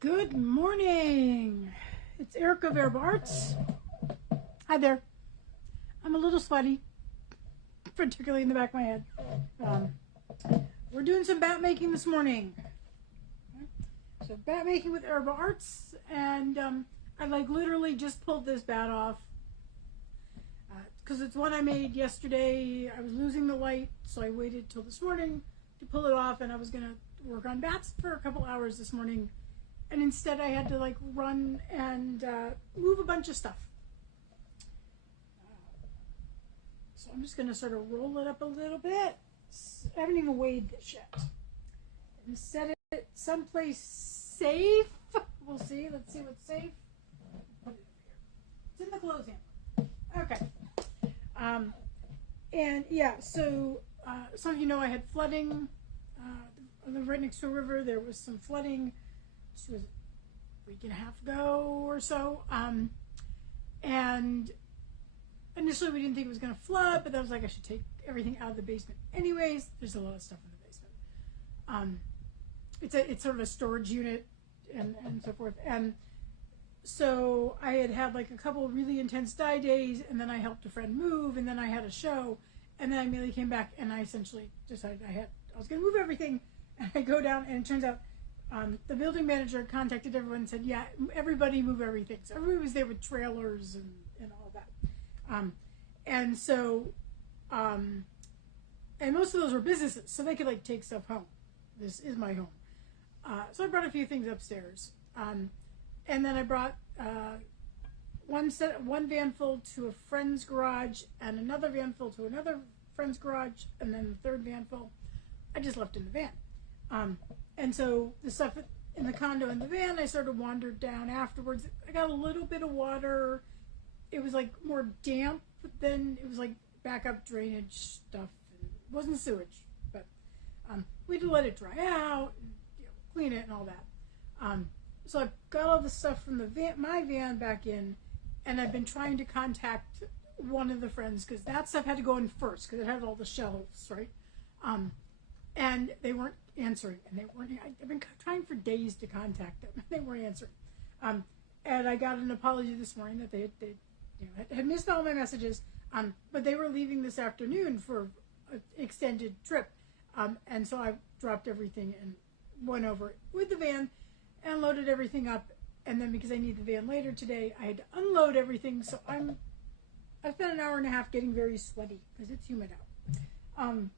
Good morning. It's Erica of AriBo Arts. Hi there. I'm a little sweaty, particularly in the back of my head. We're doing some bat making this morning. So bat making with AriBo Arts, and I literally just pulled this bat off because it's one I made yesterday. I was losing the light, so I waited till this morning to pull it off, and I was gonna work on bats for a couple hours this morning. And instead I had to run and move a bunch of stuff. So I'm just going to sort of roll it up a little bit. I haven't even weighed this yet. And set it someplace safe. We'll see. Let's see what's safe. Put it over here. It's in the clothes hamper. Okay. And yeah, so some of you know I had flooding. I live right next to a river. There was some flooding. This was a week and a half ago or so. And initially we didn't think it was going to flood, but I was like, I should take everything out of the basement anyways. There's a lot of stuff in the basement. It's sort of a storage unit and so forth. And so I had a couple of really intense dye days, and then I helped a friend move, and then I had a show, and then I immediately came back and I essentially decided I was going to move everything. And I go down, and it turns out the building manager contacted everyone and said, yeah, everybody move everything. So everybody was there with trailers and all that. And so, and most of those were businesses, so they could take stuff home. This is my home. So I brought a few things upstairs. And then I brought one van full to a friend's garage, and another van full to another friend's garage, and then the third van full I just left in the van. And so the stuff in the condo in the van, I sort of wandered down afterwards. I got a little bit of water. It was more damp than it was backup drainage stuff. It wasn't sewage, but we had to let it dry out and clean it and all that. So I got all the stuff from my van back in, and I've been trying to contact one of the friends because that stuff had to go in first because it had all the shelves, right? And they weren't answering, and I've been trying for days to contact them. They weren't answering. And I got an apology this morning that they had missed all my messages, but they were leaving this afternoon for an extended trip. And so I dropped everything and went over with the van and loaded everything up. And then because I need the van later today, I had to unload everything. So I spent an hour and a half getting very sweaty because it's humid out.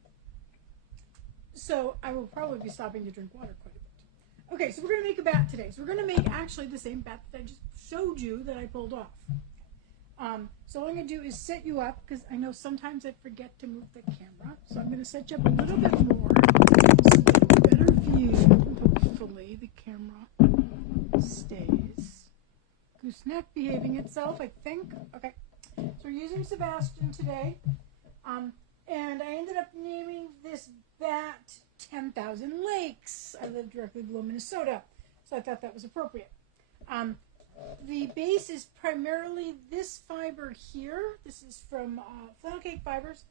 So I will probably be stopping to drink water quite a bit. Okay, so we're going to make a bat today. So we're going to make actually the same bat that I just showed you that I pulled off. So what I'm going to do is set you up, because I know sometimes I forget to move the camera. So I'm going to set you up a little bit more so you have a better view. Hopefully the camera stays. Gooseneck behaving itself, I think. Okay, so we're using Sebastian today. And I ended up naming this bat 10,000 Lakes. I live directly below Minnesota, so I thought that was appropriate. The base is primarily this fiber here. This is from Flannel Cake Fibers.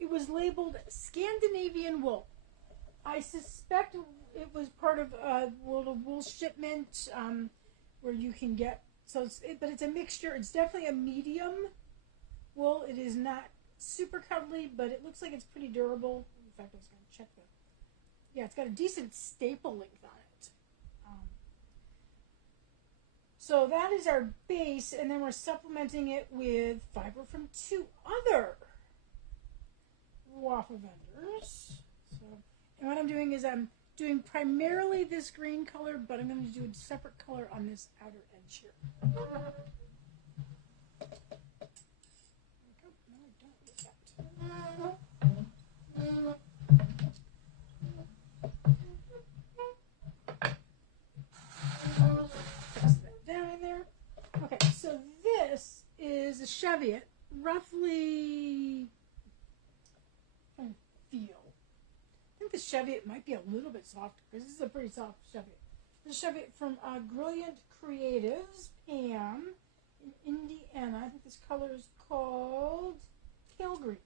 It was labeled Scandinavian wool. I suspect it was part of a little wool shipment where you can get, but it's a mixture. It's definitely a medium wool. It is not super cuddly, but it looks like it's pretty durable. In fact, I was going to check that. Yeah, it's got a decent staple length on it. So that is our base, and then we're supplementing it with fiber from two other waffle vendors. And what I'm doing is I'm doing primarily this green color, but I'm going to do a separate color on this outer edge here. Down in there. Okay, so this is a Cheviot, roughly. I feel. I think the Cheviot might be a little bit softer because this is a pretty soft Cheviot. The Cheviot from Brilliant Creatives, Pam, in Indiana. I think this color is called Pale Green.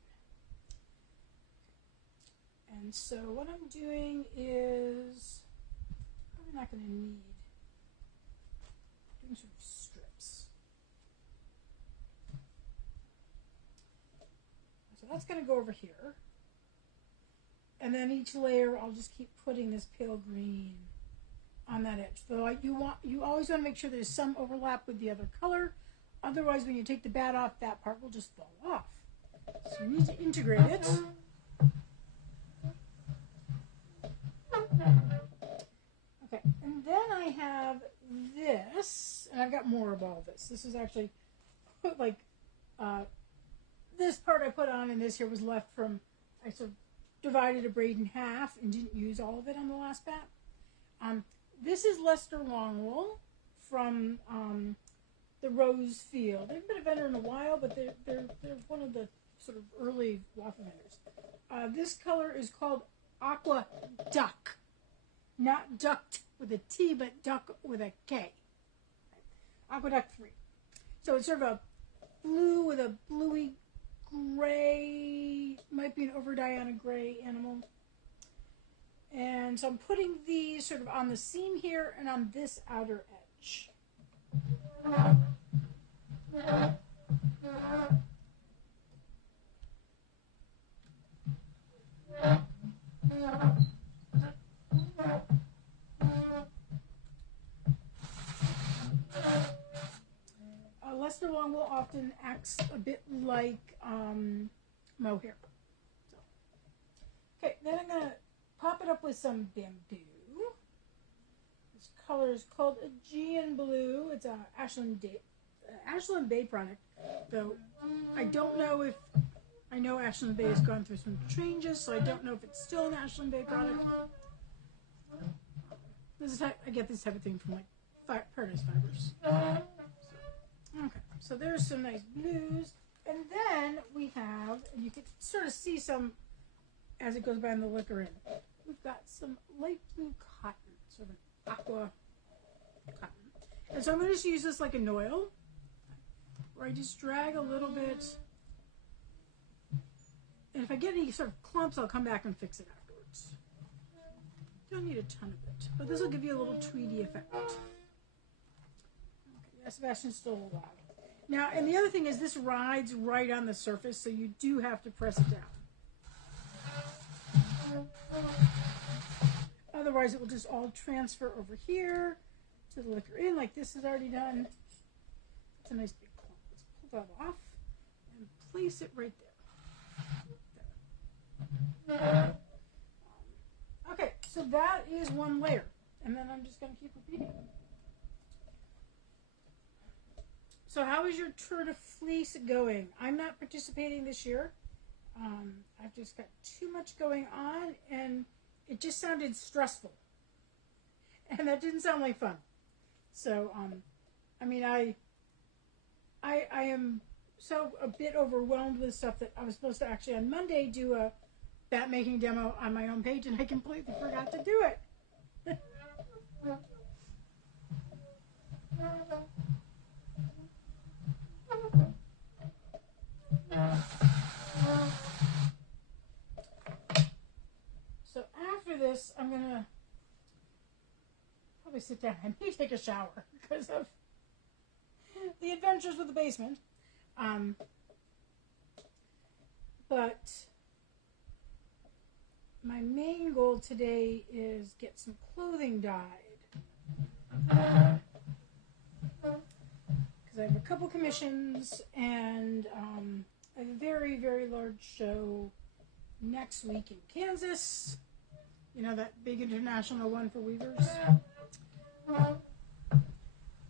And so what I'm doing is, probably not going to need sort of strips. So that's going to go over here. And then each layer, I'll just keep putting this pale green on that edge. So you always want to make sure there's some overlap with the other color. Otherwise, when you take the bat off, that part will just fall off. So you need to integrate it. Okay, and then I have this, and I've got more of all this. This is actually like this part I put on, and this here was left from, I sort of divided a braid in half and didn't use all of it on the last bat. This is Lester Longwell from the Rose Field. They haven't been a vendor in a while, but they're one of the sort of early waffle vendors. This color is called Aqua Duck. Not ducked with a T, but duck with a K. Aqua Duck 3. So it's sort of a blue with a bluey gray, might be an overdye on a gray animal. And so I'm putting these sort of on the seam here and on this outer edge. Lester Longwell often acts a bit like mohair. So. Okay, then I'm going to pop it up with some bamboo. This color is called Aegean Blue. It's a Ashland Bay product, though I don't know if, I know Ashland Bay has gone through some changes, so I don't know if it's still an Ashland Bay product. This is I get this type of thing from like Paradise Fibers. Okay, so there's some nice blues. And then we have, and you can sort of see some as it goes by in the liquor in. We've got some light blue cotton, sort of aqua cotton. And so I'm going to just use this like an oil, where I just drag a little bit. And if I get any sort of clumps, I'll come back and fix it afterwards. Don't need a ton of it, but this will give you a little tweedy effect. Yeah, Sebastian's still alive. Now, and the other thing is this rides right on the surface, so you do have to press it down. Otherwise, it will just all transfer over here to the liquor in, like this is already done. It's a nice big clump. Let's pull that off and place it right there. Okay, so that is one layer, and then I'm just going to keep repeating it. So how is your Tour de Fleece going? I'm not participating this year. I've just got too much going on, and it just sounded stressful. And that didn't sound like fun. So, I mean, I am so a bit overwhelmed with stuff that I was supposed to actually on Monday do a bat making demo on my own page, and I completely forgot to do it. So after this, I'm going to probably sit down and maybe take a shower because of the adventures with the basement. But my main goal today is get some clothing dyed. Because I have a couple commissions and a very, very large show next week in Kansas. You know, that big international one for weavers.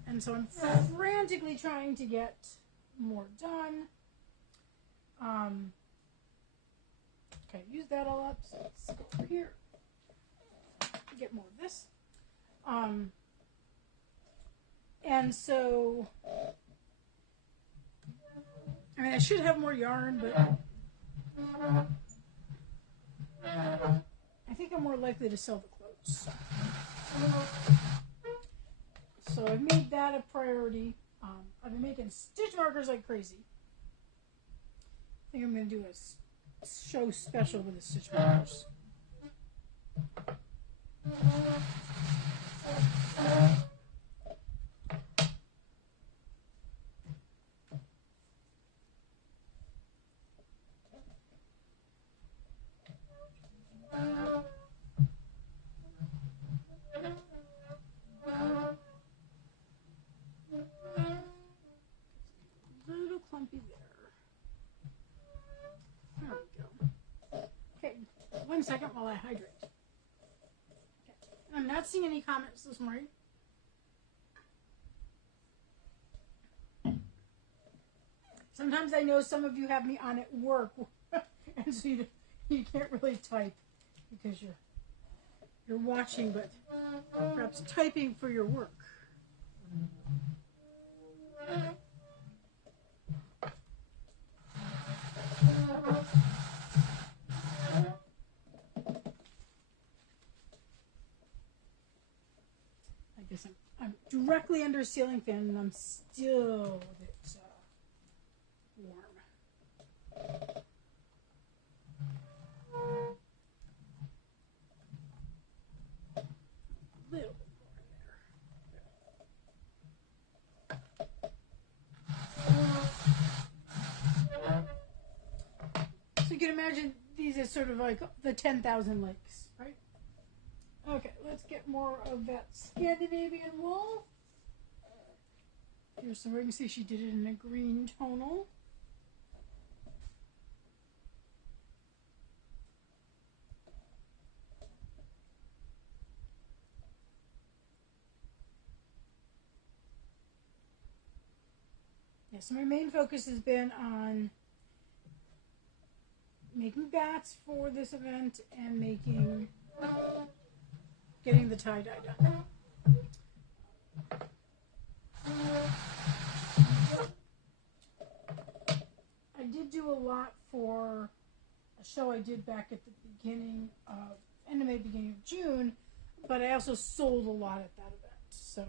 And so I'm frantically trying to get more done. Okay, use that all up. So let's go over here. Get more of this. And so, I mean, I should have more yarn, but I think I'm more likely to sell the clothes. So I've made that a priority. I've been making stitch markers like crazy. I think I'm going to do a show special with the stitch markers. 1 second while I hydrate. Okay. I'm not seeing any comments this morning. Sometimes I know some of you have me on at work, and so you can't really type because you're watching, but perhaps typing for your work. I guess I'm directly under a ceiling fan, and I'm still a bit warm. Little bit more there. So you can imagine these as sort of like the 10,000 lakes, right? Okay, let's get more of that Scandinavian wool. Here's some, you can see she did it in a green tonal. So my main focus has been on making bats for this event and getting the tie-dye done. I did do a lot for a show I did back at the beginning of, end of May, beginning of June, but I also sold a lot at that event. So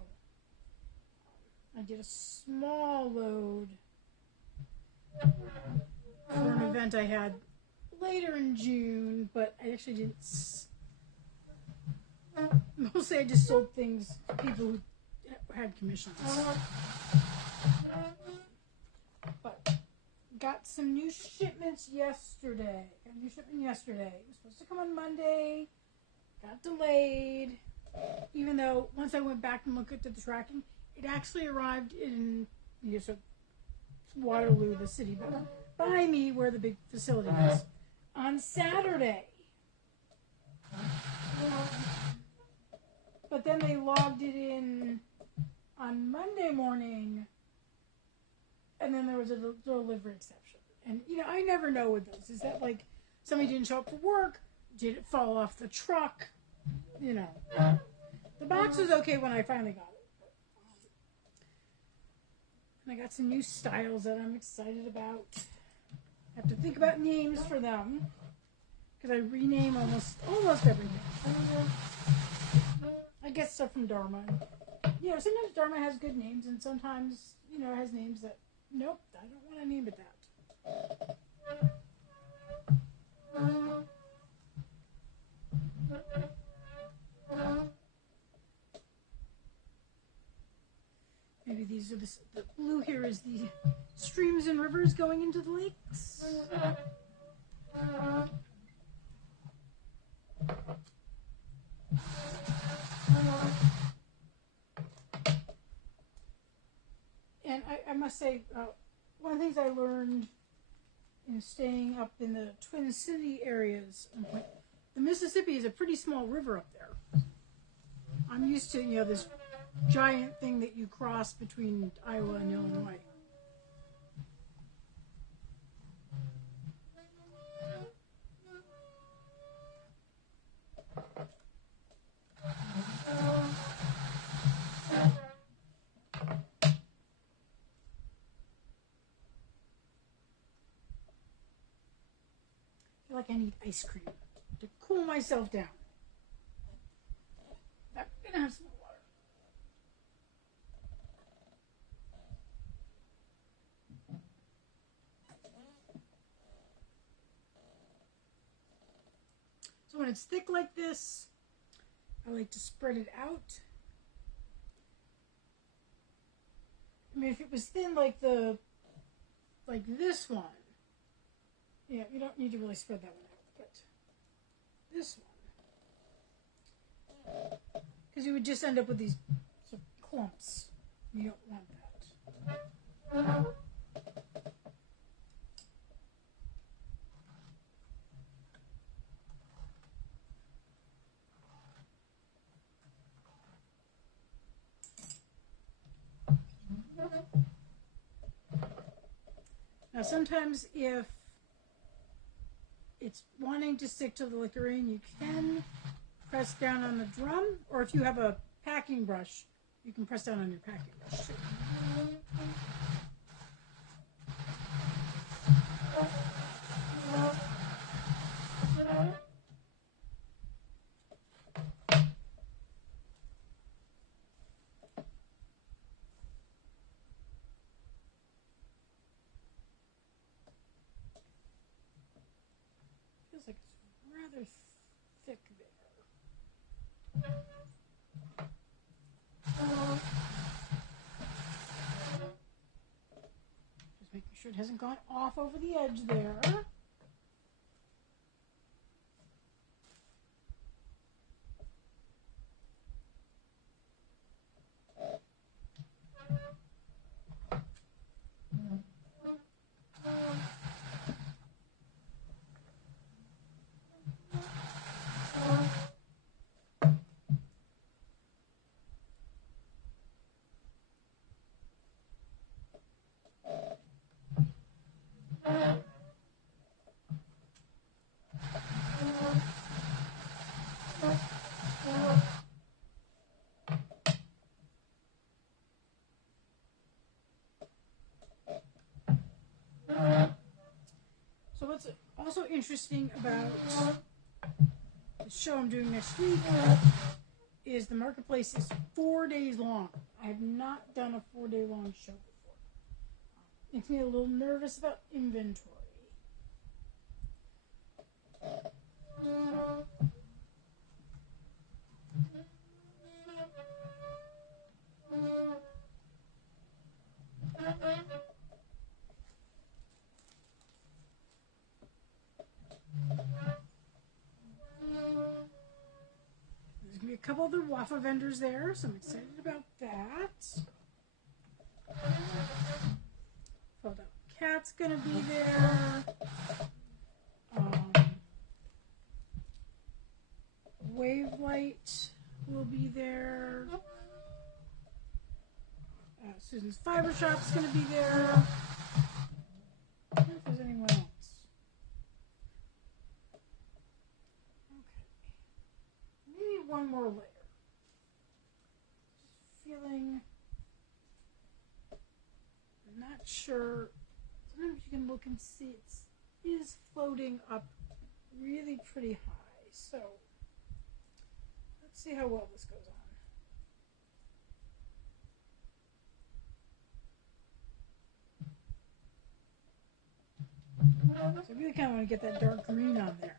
I did a small load for an event I had later in June, but I actually didn't. Mostly I just sold things to people who had commissions. But got some new shipments yesterday. Got a new shipment yesterday. It was supposed to come on Monday. Got delayed. Even though once I went back and looked at the tracking, it actually arrived in Waterloo, the city, but by me where the big facility is, on Saturday. But then they logged it in on Monday morning, and then there was a delivery exception. And, I never know with those. Is that like somebody didn't show up for work? Did it fall off the truck? The box was okay when I finally got it. And I got some new styles that I'm excited about. I have to think about names for them, because I rename almost everything. I get stuff from Dharma. Sometimes Dharma has good names, and sometimes, it has names that, nope, I don't want to name it that. Maybe these are the blue here is the streams and rivers going into the lakes. And I must say, one of the things I learned in staying up in the Twin City areas, the Mississippi is a pretty small river up there. I'm used to, this giant thing that you cross between Iowa and Illinois. I feel like I need ice cream to cool myself down. I'm gonna have some water. So when it's thick like this, I like to spread it out. I mean, if it was thin like this one, you don't need to really spread that one out, but this one, because you would just end up with these sort of clumps. You don't want that. Now sometimes if it's wanting to stick to the liquorine, you can press down on the drum, or if you have a packing brush, you can press down on your packing brush too. Feels like it's rather thick there. Just making sure it hasn't gone off over the edge there. So what's also interesting about the show I'm doing next week is the marketplace is 4 days long. I have not done a 4-day long show before. Makes me a little nervous about inventory. There's going to be a couple other waffle vendors there, so I'm excited about that. Fold Out Cat's going to be there. Wavelight will be there. Susan's Fiber Shop's going to be there. I don't know if there's anyone else. Okay. Maybe one more layer. Just feeling not sure. Sometimes you can look and see it is floating up really pretty high. So let's see how well this goes on. So I really kind of want to get that dark green on there.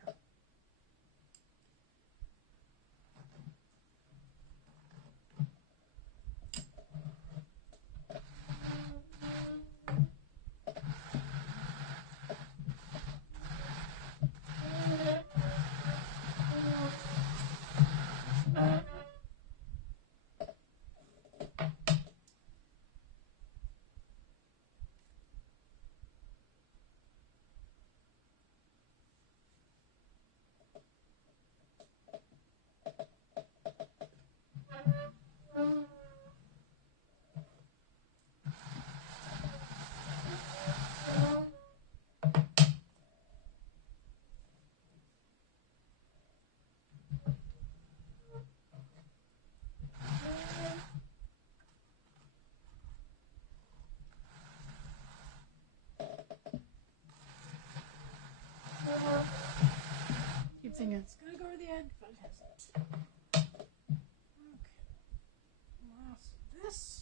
Keep thinking it's going to go over the edge, but it hasn't. Okay. Last of this.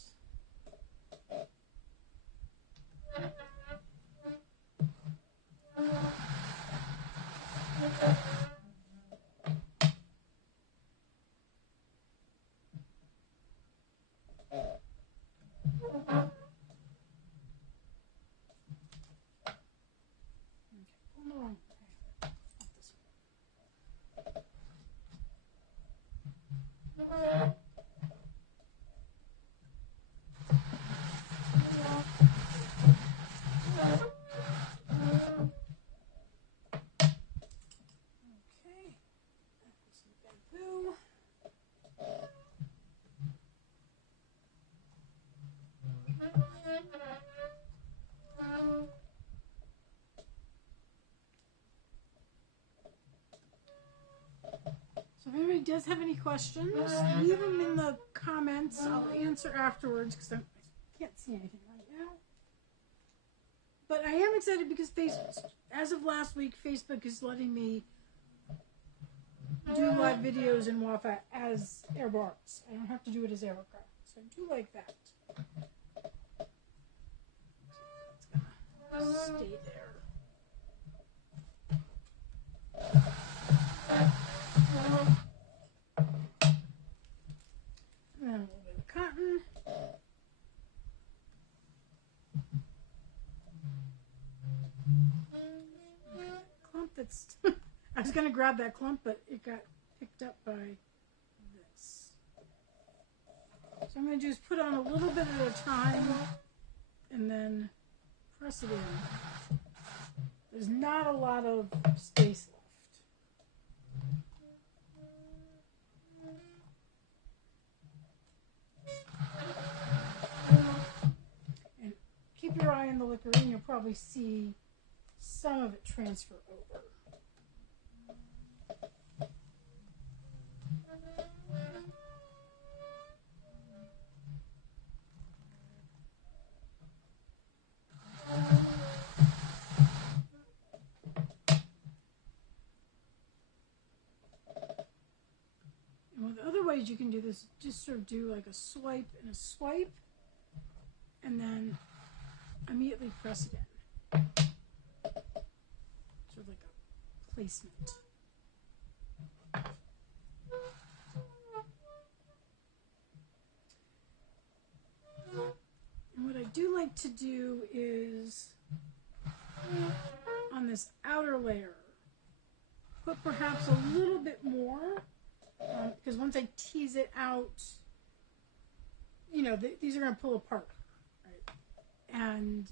does have any questions, leave them in the comments. I'll answer afterwards because I can't see anything right now. But I am excited because as of last week, Facebook is letting me do live videos in Wafa as AriBo Arts. I don't have to do it as AriCraft, so I do like that. It's gonna stay there. And then a little bit of cotton. Clump that's... I was going to grab that clump, but it got picked up by this. So I'm going to just put on a little bit at a time and then press it in. There's not a lot of space left. And keep your eye on the liquor and you'll probably see some of it transfer over. Ways you can do this, just sort of do like a swipe and a swipe and then immediately press it in, sort of like a placement. And what I do like to do is on this outer layer put perhaps a little bit more. Because once I tease it out, you know, these are going to pull apart, right? And,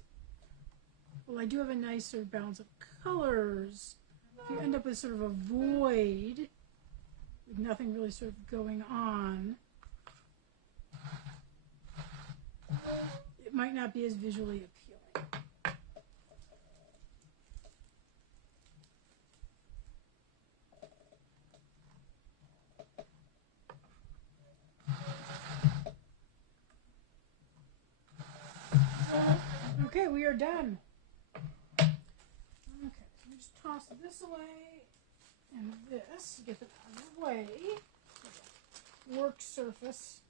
well, I do have a nice sort of balance of colors. If you end up with sort of a void, with nothing really sort of going on, it might not be as visually appealing. Okay, we are done. Okay, so we just toss this away and this, get it out of the way. Work surface.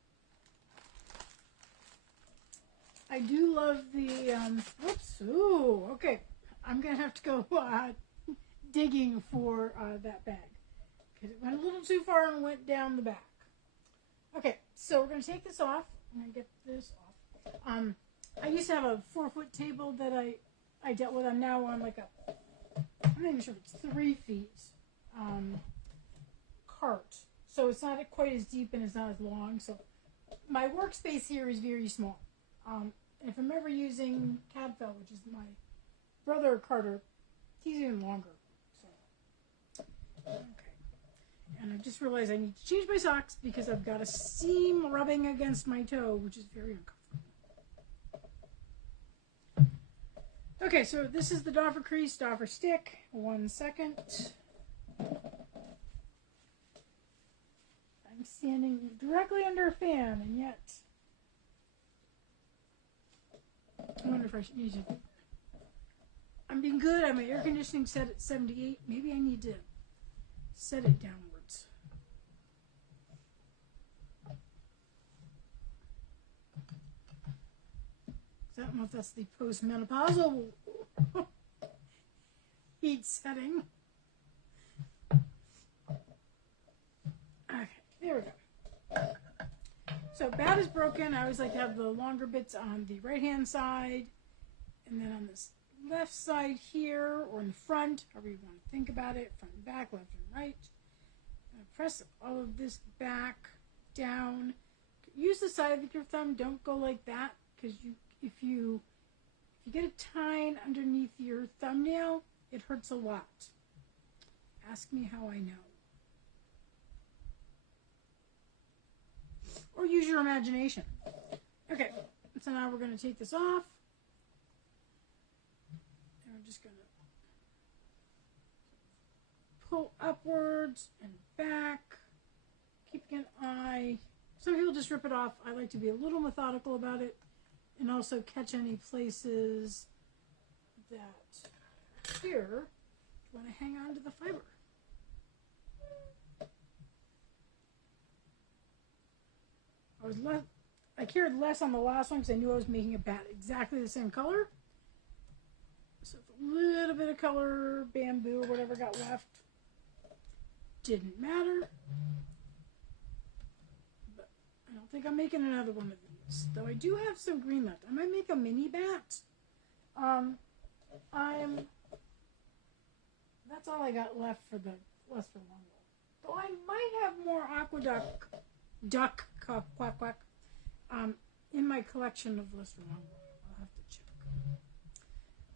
I do love the, whoops, ooh, okay. I'm going to have to go digging for that bag. Because it went a little too far and went down the back. Okay, so we're going to take this off. I'm going to get this off. I used to have a 4-foot table that I dealt with. I'm now on like I'm not even sure if it's 3 feet cart. So it's not quite as deep and it's not as long. So my workspace here is very small. And if I'm ever using Cadfell, which is my brother Carter, he's even longer. So, okay. And I just realized I need to change my socks because I've got a seam rubbing against my toe, which is very uncomfortable. Okay, so this is the doffer crease, doffer stick. 1 second. I'm standing directly under a fan, and yet I wonder if I should use it. I'm being good. I have my air conditioning set at 78. Maybe I need to set it downwards. I don't know if that's the postmenopausal heat setting. Okay, there we go. So bat is broken. I always like to have the longer bits on the right-hand side, and then on this left side here, or in the front, however you want to think about it, front and back, left and right. Press all of this back down. Use the side of your thumb. Don't go like that, because if you get a tine underneath your thumbnail, it hurts a lot. Ask me how I know. Or use your imagination. Okay, so now we're going to take this off. And we're just going to pull upwards and back. keeping an eye. Some people just rip it off. I like to be a little methodical about it and also catch any places that here want to hang on to the fiber. I cared less on the last one because I knew I was making a bat exactly the same color. So if a little bit of color, bamboo or whatever got left, didn't matter. But I don't think I'm making another one of these. Though I do have some green left. I might make a mini bat. That's all I got left for the Luster Longbow. Though I might have more duck quack quack in my collection of Luster Longbow. I'll have to check.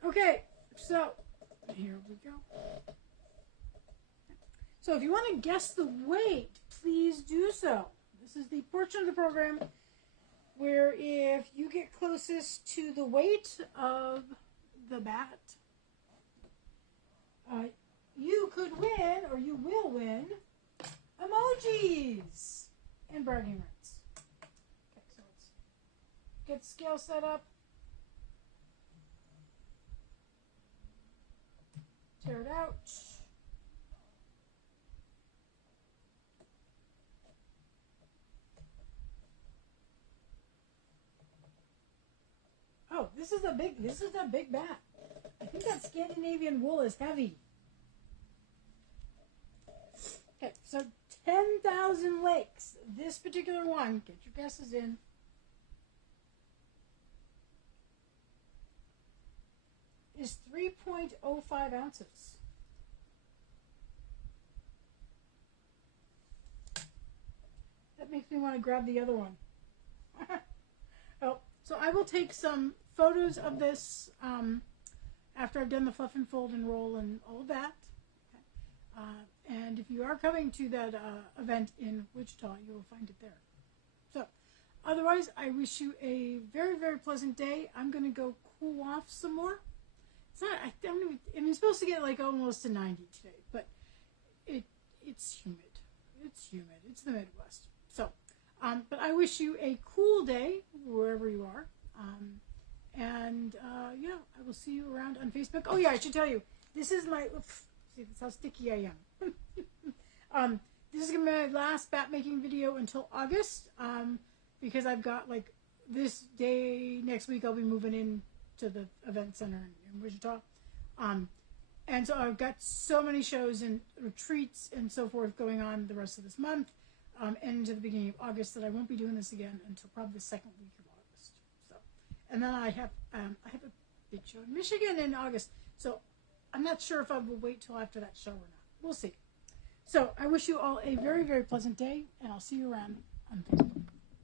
Okay, so here we go. So if you want to guess the weight, please do so. This is the portion of the program where if you get closest to the weight of the bat, you could win, or you will win, emojis and bragging rights. Okay, so let's get scale set up. Tear it out. Oh, this is a big bat. I think that Scandinavian wool is heavy. Okay, so 10,000 lakes. This particular one, get your guesses in. Is 3.05 ounces. That makes me want to grab the other one. Oh, so I will take some photos of this after I've done the fluff and fold and roll and all of that. Okay. And if you are coming to that event in Wichita, you will find it there. So, otherwise, I wish you a very, very pleasant day. I'm going to go cool off some more. It's not, I don't even, I'm supposed to get like almost to 90 today, but it's humid. It's humid. It's the Midwest. So, but I wish you a cool day wherever you are. Yeah, I will see you around on Facebook. Oh yeah, I should tell you, this is my, see, that's how sticky I am. This is going to be my last bat making video until August, because I've got like this day, next week I'll be moving in to the event center in Wichita. And so I've got so many shows and retreats and so forth going on the rest of this month, and into the beginning of August, that I won't be doing this again until probably the second week of August. So, and then I have a big show in Michigan in August. So I'm not sure if I will wait till after that show or not. We'll see. So I wish you all a very, very pleasant day, and I'll see you around on Facebook.